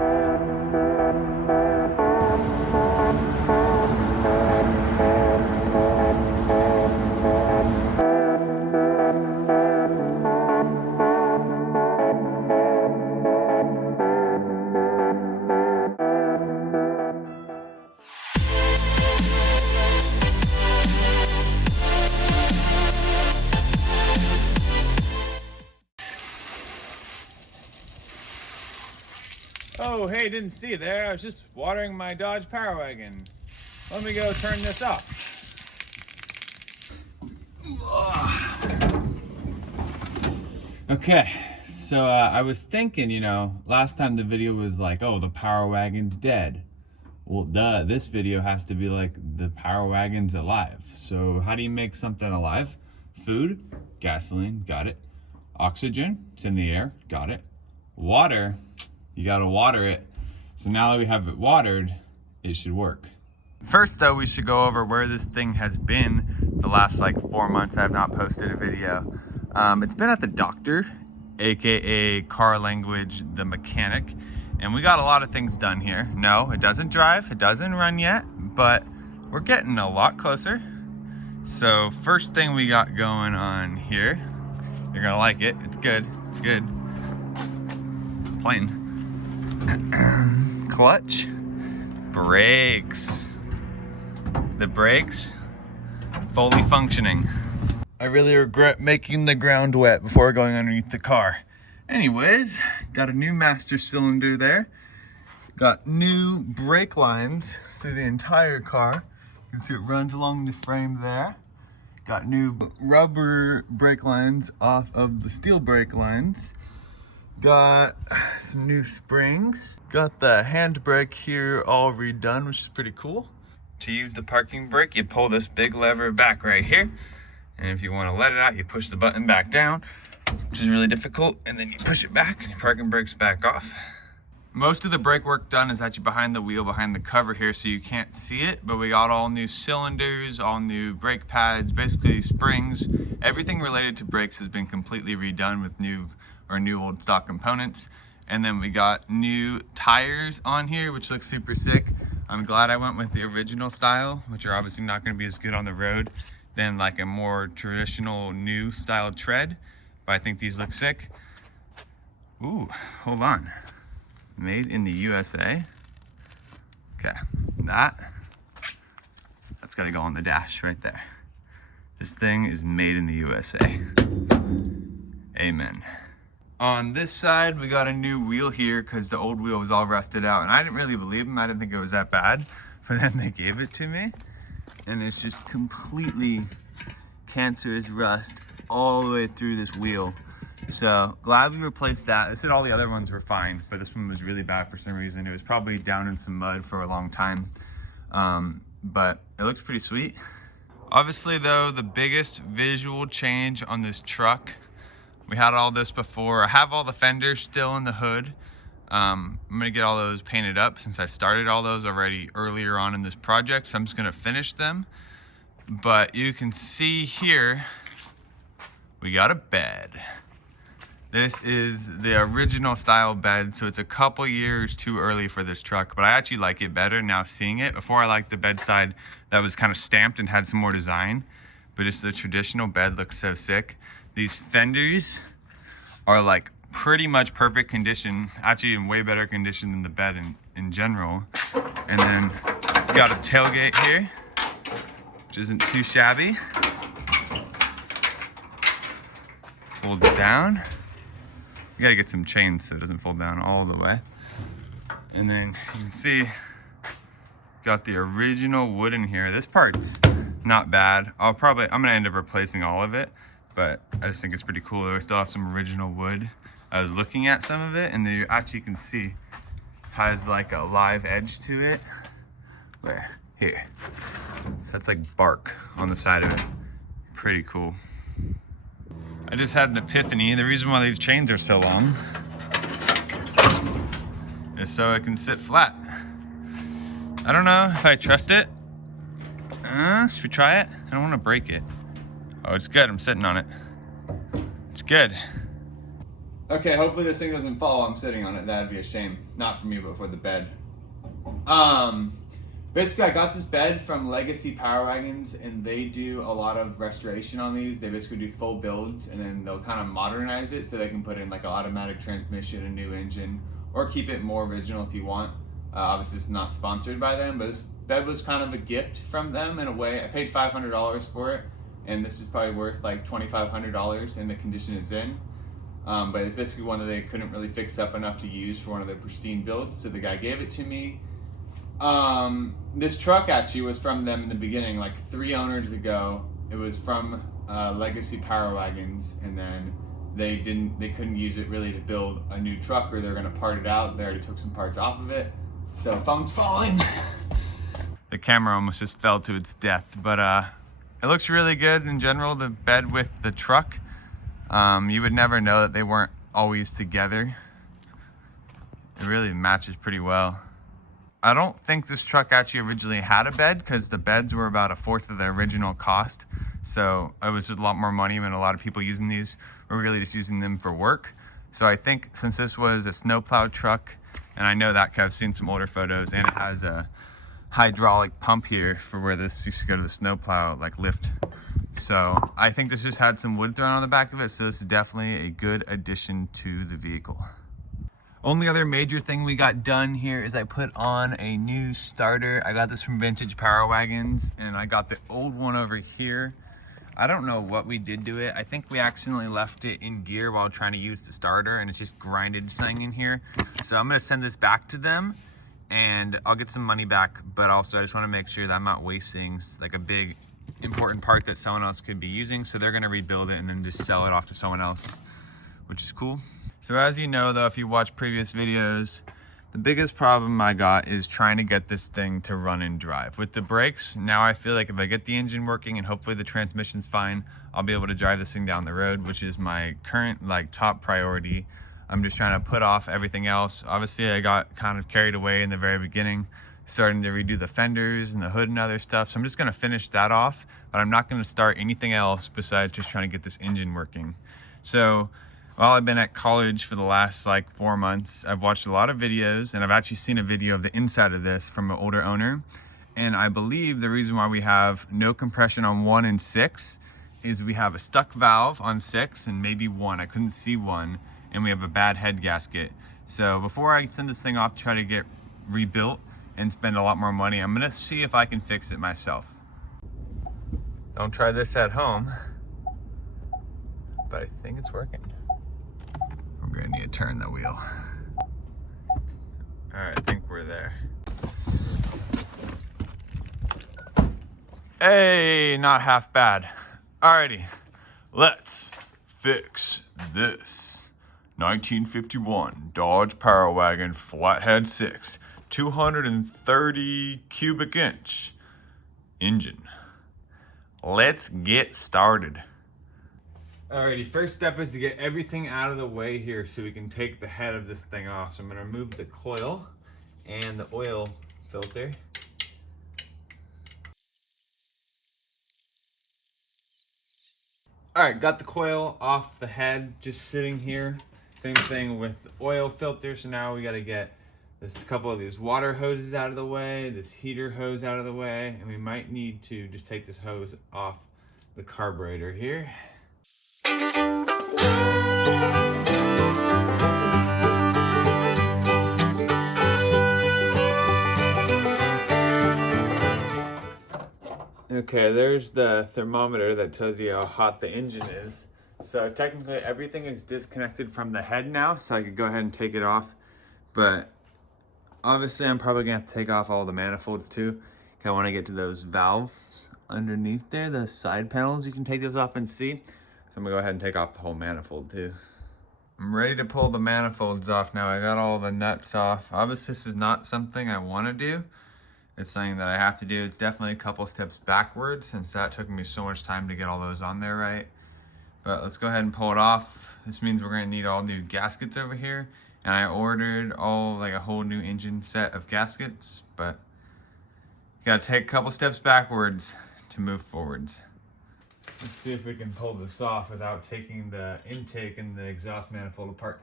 Oh, hey, didn't see you there. I was just watering my Dodge Power Wagon. Let me go turn this off. Okay, so I was thinking, you know, last time the video was like, oh, the Power Wagon's dead. Well, this video has to be like, the Power Wagon's alive. So how do you make something alive? Food, gasoline, got it. Oxygen, it's in the air, got it. Water, you gotta water it. So now that we have it watered, it should work. First though, we should go over where this thing has been the last like 4 months. I have not posted a video. It's been at the doctor, AKA car language, the mechanic. And we got a lot of things done here. No, it doesn't drive, it doesn't run yet, but we're getting a lot closer. So first thing we got going on here, you're gonna like it, it's good, it's good. Plain. Clutch, brakes. The brakes, fully functioning. I really regret making the ground wet before going underneath the car. Anyways, got a new master cylinder there. Got new brake lines through the entire car. You can see it runs along the frame there. Got new rubber brake lines off of the steel brake lines. Got some new springs. Got the handbrake here all redone, which is pretty cool. To use the parking brake, you pull this big lever back right here. And if you want to let it out, you push the button back down, which is really difficult. And then you push it back and your parking brake's back off. Most of the brake work done is actually behind the wheel, behind the cover here, so you can't see it. But we got all new cylinders, all new brake pads, basically springs. Everything related to brakes has been completely redone with new old stock components. And then we got new tires on here, which looks super sick. I'm glad I went with the original style, which are obviously not going to be as good on the road than like a more traditional new style tread, but I think these look sick. Ooh, hold on. Made in the USA. Okay, that's got to go on the dash right there. This thing is made in the USA. Amen. On this side, we got a new wheel here because the old wheel was all rusted out, and I didn't really believe them. I didn't think it was that bad, but then they gave it to me, and it's just completely cancerous rust all the way through this wheel. So glad we replaced that. I said all the other ones were fine, but this one was really bad for some reason. It was probably down in some mud for a long time, but it looks pretty sweet. Obviously though, the biggest visual change on this truck, we had all this before. I have all the fenders still in the hood. I'm gonna get all those painted up since I started all those already earlier on in this project. So I'm just gonna finish them. But you can see here, we got a bed. This is the original style bed. So it's a couple years too early for this truck, but I actually like it better now seeing it. Before I liked the bedside that was kind of stamped and had some more design, but just the traditional bed looks so sick. These fenders are like pretty much perfect condition, actually in way better condition than the bed in general. And then we got a tailgate here, which isn't too shabby. Folds down. You gotta get some chains so it doesn't fold down all the way. And then you can see, got the original wood in here. This part's not bad. I'm gonna end up replacing all of it, but I just think it's pretty cool. I still have some original wood. I was looking at some of it, and then you actually can see has like a live edge to it. Where? Here. So that's like bark on the side of it. Pretty cool. I just had an epiphany. The reason why these chains are so long is so it can sit flat. I don't know if I trust it. Should we try it? I don't want to break it. Oh, it's good. I'm sitting on it. It's good. Okay, hopefully this thing doesn't fall while I'm sitting on it. That'd be a shame. Not for me, but for the bed. Basically, I got this bed from Legacy Power Wagons, and they do a lot of restoration on these. They basically do full builds, and then they'll kind of modernize it so they can put in like an automatic transmission, a new engine, or keep it more original if you want. Obviously, it's not sponsored by them, but this bed was kind of a gift from them in a way. I paid $500 for it, and this is probably worth like $2,500 in the condition it's in. But it's basically one that they couldn't really fix up enough to use for one of their pristine builds, so the guy gave it to me. This truck actually was from them in the beginning, like 3 owners ago. It was from Legacy Power Wagons, and then they couldn't use it really to build a new truck, or they're gonna part it out. They already took some parts off of it. So phone's falling. The camera almost just fell to its death, but it looks really good in general. The bed with the truck, you would never know that they weren't always together. It really matches pretty well. I don't think this truck actually originally had a bed, because the beds were about 1/4 of the original cost. So it was just a lot more money, when a lot of people using these were really just using them for work. So I think since this was a snowplow truck, and I know that 'cause I've seen some older photos, and it has a hydraulic pump here for where this used to go to the snowplow, like lift. So I think this just had some wood thrown on the back of it. So this is definitely a good addition to the vehicle. Only other major thing we got done here is I put on a new starter. I got this from Vintage Power Wagons, and I got the old one over here. I don't know what we did to it. I think we accidentally left it in gear while trying to use the starter, and it's just grinded something in here. So I'm gonna send this back to them, and I'll get some money back, but also I just wanna make sure that I'm not wasting like a big important part that someone else could be using. So they're gonna rebuild it and then just sell it off to someone else, which is cool. So as you know though, if you watch previous videos, the biggest problem I got is trying to get this thing to run and drive. With the brakes, now I feel like if I get the engine working and hopefully the transmission's fine, I'll be able to drive this thing down the road, which is my current like top priority. I'm just trying to put off everything else. Obviously I got kind of carried away in the very beginning, starting to redo the fenders and the hood and other stuff. So I'm just gonna finish that off, but I'm not gonna start anything else besides just trying to get this engine working. So while I've been at college for the last like 4 months, I've watched a lot of videos, and I've actually seen a video of the inside of this from an older owner. And I believe the reason why we have no compression on 1 and 6 is we have a stuck valve on 6 and maybe 1. I couldn't see 1, and we have a bad head gasket. So before I send this thing off to try to get rebuilt and spend a lot more money, I'm gonna see if I can fix it myself. Don't try this at home, but I think it's working. We're gonna need to turn the wheel. All right, I think we're there. Hey, not half bad. Alrighty, let's fix this. 1951 Dodge Power Wagon Flathead 6, 230 cubic inch engine. Let's get started. Alrighty, first step is to get everything out of the way here so we can take the head of this thing off. So I'm gonna remove the coil and the oil filter. Alright, got the coil off the head, just sitting here. Same thing with the oil filter. So now we gotta get this couple of these water hoses out of the way, this heater hose out of the way, and we might need to just take this hose off the carburetor here. Okay, there's the thermometer that tells you how hot the engine is. So technically everything is disconnected from the head now, so I could go ahead and take it off. But obviously I'm probably gonna have to take off all the manifolds too. I want to get to those valves underneath there, the side panels. You can take those off and see. So I'm gonna go ahead and take off the whole manifold too. I'm ready to pull the manifolds off now. I got all the nuts off. Obviously this is not something I want to do. It's something that I have to do. It's definitely a couple steps backwards, since that took me so much time to get all those on there right. But let's go ahead and pull it off. This means we're gonna need all new gaskets over here. And I ordered a whole new engine set of gaskets, but you gotta take a couple steps backwards to move forwards. Let's see if we can pull this off without taking the intake and the exhaust manifold apart.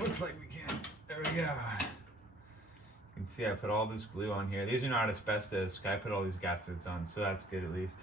Looks like we can. There we go. You can see I put all this glue on here. These are not asbestos. I put all these gaskets on, so that's good at least.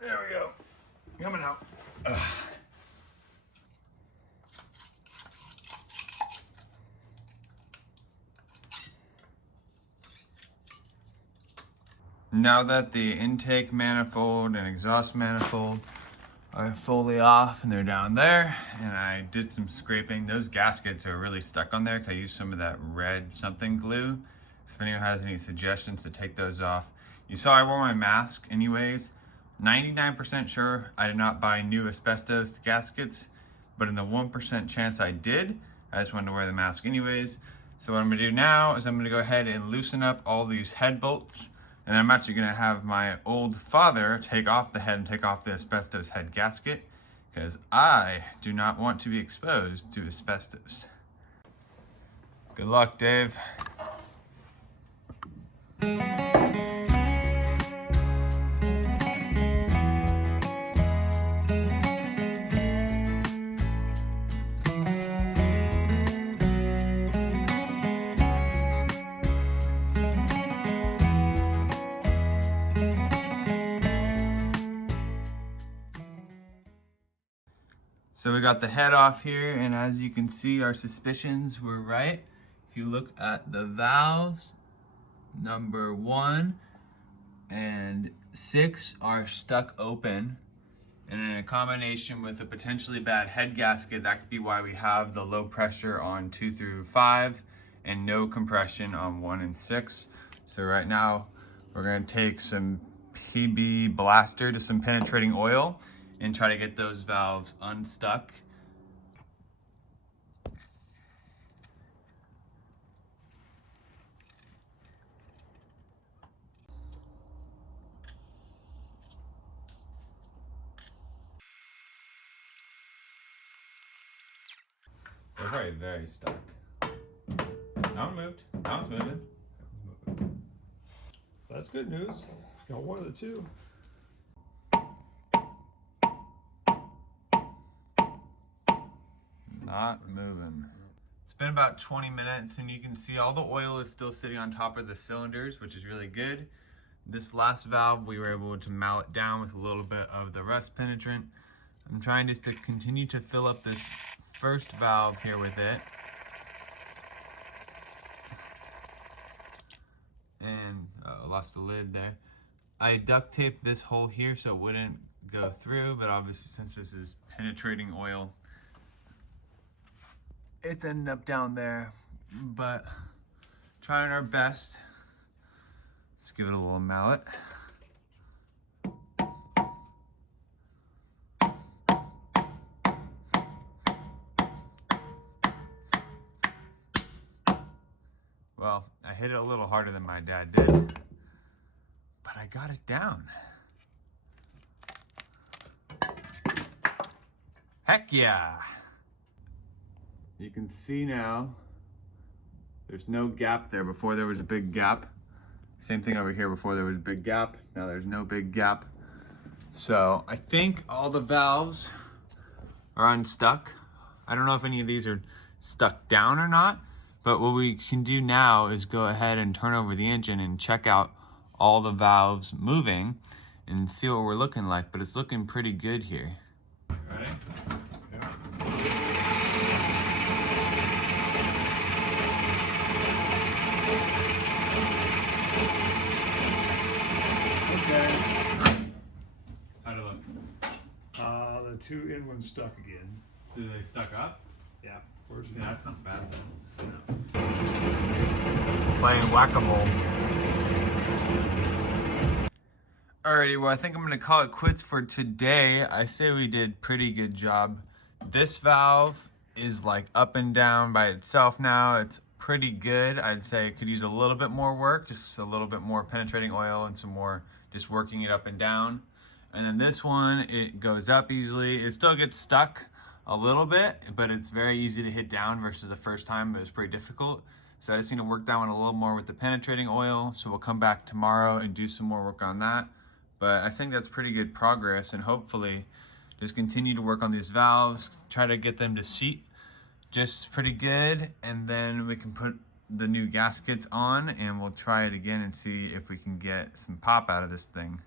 There we go. Coming out. Now that the intake manifold and exhaust manifold are fully off and they're down there, and I did some scraping, those gaskets are really stuck on there because I used some of that red something glue. So if anyone has any suggestions to take those off. You saw I wore my mask anyways. 99% sure I did not buy new asbestos gaskets, but in the 1% chance I did, I just wanted to wear the mask anyways. So what I'm gonna do now is I'm gonna go ahead and loosen up all these head bolts, and then I'm actually gonna have my old father take off the head and take off the asbestos head gasket, because I do not want to be exposed to asbestos. Good luck, Dave. So we got the head off here, and as you can see, our suspicions were right. If you look at the valves, number 1 and 6 are stuck open, and in a combination with a potentially bad head gasket, that could be why we have the low pressure on 2 through 5 and no compression on 1 and 6. So right now we're going to take some PB Blaster to some penetrating oil and try to get those valves unstuck. They're probably very stuck. Now it moved. Now it's moving. That's good news. Got one of the two. Not moving. It's been about 20 minutes, and you can see all the oil is still sitting on top of the cylinders, which is really good. This last valve, we were able to mallet down with a little bit of the rust penetrant. I'm trying just to continue to fill up this first valve here with it. And I lost the lid there. I duct taped this hole here so it wouldn't go through, but obviously since this is penetrating oil, it's ended up down there, but trying our best. Let's give it a little mallet. Well, I hit it a little harder than my dad did, but I got it down. Heck yeah! You can see now, there's no gap there. Before there was a big gap. Same thing over here, before there was a big gap. Now there's no big gap. So I think all the valves are unstuck. I don't know if any of these are stuck down or not, but what we can do now is go ahead and turn over the engine and check out all the valves moving and see what we're looking like, but it's looking pretty good here. Ready? How'd it look? The two in ones stuck again. So they stuck up? Yeah. Where's Yeah, that's not bad. Playing whack-a-mole. Alrighty, well I think I'm gonna call it quits for today. I say we did pretty good job. This valve is like up and down by itself now. It's pretty good. I'd say it could use a little bit more work, just a little bit more penetrating oil and some more just working it up and down. And then this one, it goes up easily. It still gets stuck a little bit, but it's very easy to hit down versus the first time it was pretty difficult. So I just need to work that one a little more with the penetrating oil. So we'll come back tomorrow and do some more work on that. But I think that's pretty good progress, and hopefully just continue to work on these valves, try to get them to seat just pretty good, and then we can put the new gaskets on and we'll try it again and see if we can get some pop out of this thing.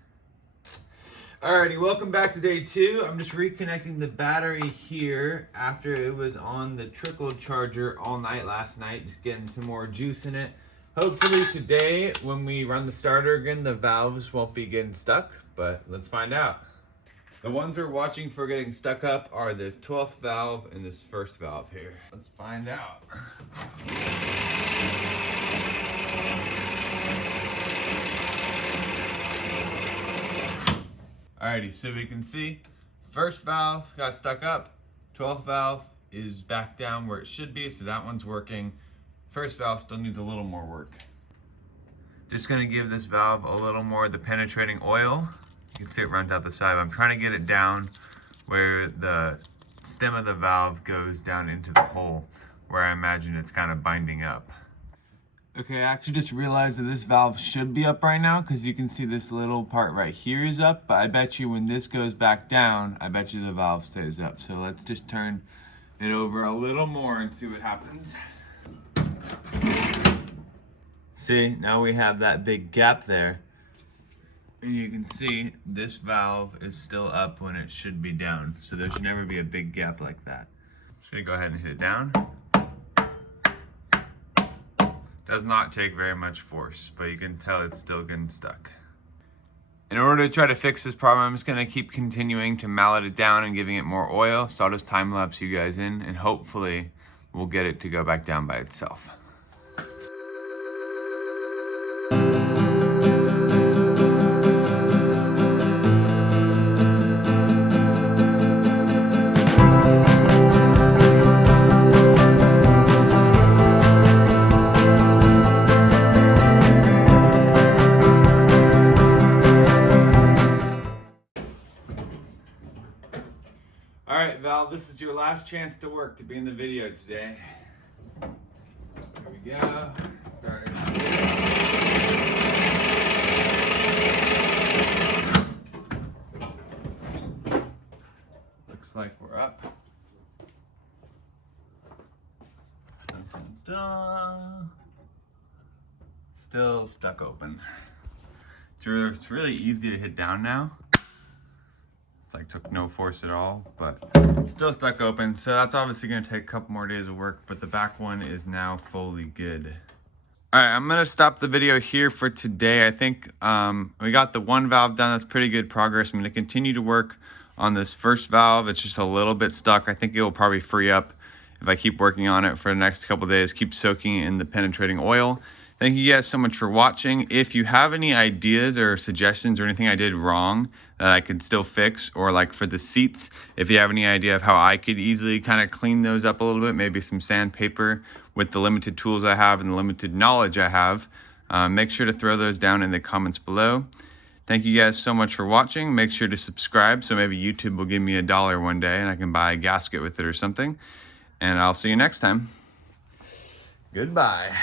Alrighty, welcome back to day 2. I'm just reconnecting the battery here after it was on the trickle charger all night last night, just getting some more juice in it. Hopefully today, when we run the starter again, the valves won't be getting stuck, but let's find out. The ones we're watching for getting stuck up are this 12th valve and this first valve here. Let's find out. Alrighty, so we can see first valve got stuck up, 12th valve is back down where it should be, so that one's working. First valve still needs a little more work. Just gonna give this valve a little more of the penetrating oil. You can see it runs out the side. I'm trying to get it down where the stem of the valve goes down into the hole where I imagine it's kind of binding up. Okay, I actually just realized that this valve should be up right now because you can see this little part right here is up, but I bet you when this goes back down, I bet you the valve stays up. So let's just turn it over a little more and see what happens. See, now we have that big gap there. And you can see this valve is still up when it should be down. So there should never be a big gap like that. Just gonna go ahead and hit it down. Does not take very much force, but you can tell it's still getting stuck. In order to try to fix this problem, I'm just gonna keep continuing to mallet it down and giving it more oil. So I'll just time lapse you guys in and hopefully we'll get it to go back down by itself. Alright, Val, this is your last chance to work to be in the video today. Here we go. Start it. Looks like we're up. Dun, dun, dun. Still stuck open. It's really easy to hit down now. It's like took no force at all, but still stuck open. So that's obviously gonna take a couple more days of work, but the back one is now fully good. All right, I'm gonna stop the video here for today. I think we got the one valve done. That's pretty good progress. I'm gonna continue to work on this first valve. It's just a little bit stuck. I think it will probably free up if I keep working on it for the next couple days, keep soaking in the penetrating oil. Thank you guys so much for watching. If you have any ideas or suggestions or anything I did wrong that I could still fix, or like for the seats, if you have any idea of how I could easily kind of clean those up a little bit, maybe some sandpaper with the limited tools I have and the limited knowledge I have, make sure to throw those down in the comments below. Thank you guys so much for watching. Make sure to subscribe so maybe YouTube will give me $1 one day and I can buy a gasket with it or something. And I'll see you next time. Goodbye.